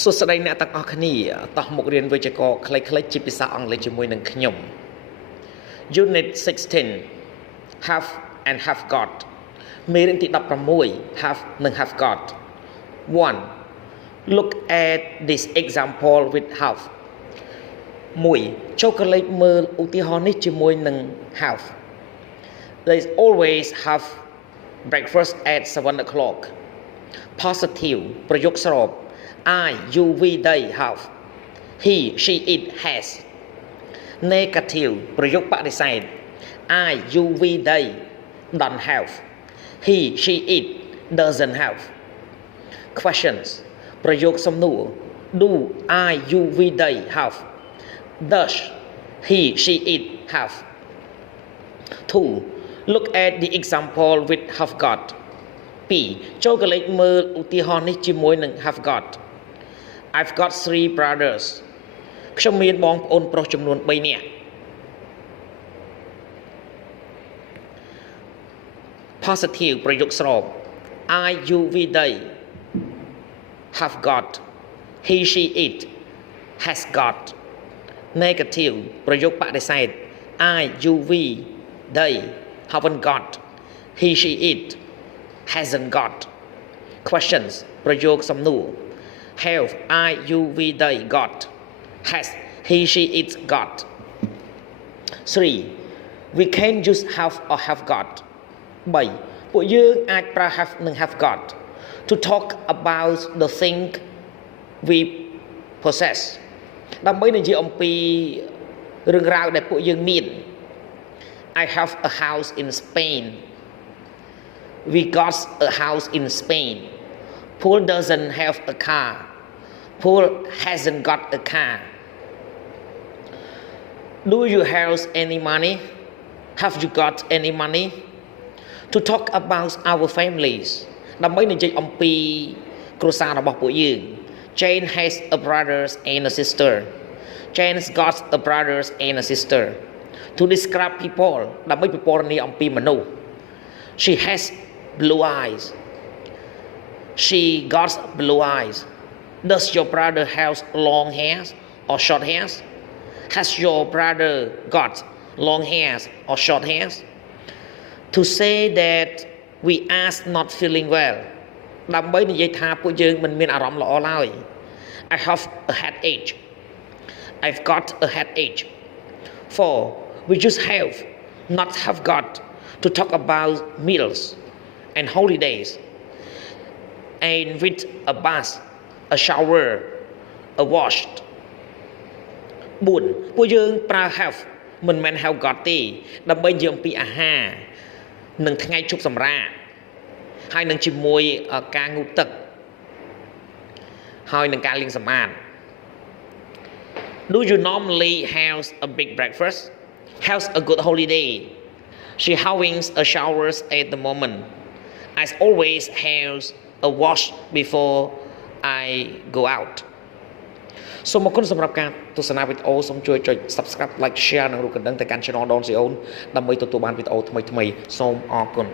សួស្តីអ្នកទាំងអស់គ្នាតោះមករៀនវិជ្ជាករខ្លីៗជាភាសាអង់គ្លេសជាមួយនឹងខ្ញុំ Unit 16 Have and have got មេរៀនទី16 Have និង have got 1 Look at this example with have 1ចូលកលេចមើលឧទាហរណ៍នេះជាមួយនឹង have There is always have breakfast at 7 o'clock Positive ប្រយោគស្រប I, you, we, they have He, she, it has Negative ប្រយោគបដិសេធ I, you, we, they don't have He, she, it doesn't have Questions ប្រយោគសំណួរ Do I, you, we, they have Does he, she, it have 2. Look at the example with have got 2. ចូលកលេចមើលឧទាហរណ៍នេះជាមួយនឹង have got I've got 3 brothers ខ្ញុំមានបងប្អូនប្រុសចំនួន3នាក់ Positive ប្រយោគស្រប I, you, we, they have got He, she, it has got Negative ប្រយោគបដិសេធ I, you, we, they haven't got He, she, it hasn't got Questions ប្រយោគសំណួរ Have I, you, we, they got Has he, she, it got 3. We can use have or have got 3. ពួកយើងអាចប្រើ have និង have got to talk about the thing we possess ដើម្បីនិយាយអំពីរឿងរ៉ាវដែលពួកយើងមាន I have a house in Spain We got a house in Spain Paul doesn't have a car Paul hasn't got a car Do you have any money? Have you got any money? To talk about our families ដើម្បីនិយាយអំពីគ្រួសាររបស់ពួកយើង Jane has a brother and a sister Jane's got a brother and a sister To describe people ដើម្បីពិពណ៌នាអំពីមនុស្ស She has blue eyes She got blue eyes Does your brother have long hairs or short hairs? Has your brother got long hairs or short hairs? To say that we are not feeling well ដើម្បីនិយាយថាពួកយើងមិនមានអារម្មណ៍ល្អឡើយ I have a headache I've got a headache 4. We just have not have got to talk about meals and holidays and with a bath a shower a wash 4. ពួកយើងប្រើ have មិនមែន have got ទេដើម្បីនិយាយអំពីអាហារនិងថ្ងៃជប់សម្រាកហើយនឹងជាមួយការងូតទឹកហើយនឹងការលាងសម្អាត Do you normally have a big breakfast? Have a good holiday. She having a showers at the moment. I always have a wash before I go out. សូមអរគុណសម្រាប់ការទស្សនាវីដេអូសូមជួយចុច Subscribe Like Share និងរូបកណ្ដឹងទៅកាន់ Channel Don Sreyoun ដើម្បីទទួលបានវីដេអូថ្មីៗសូមអរគុណ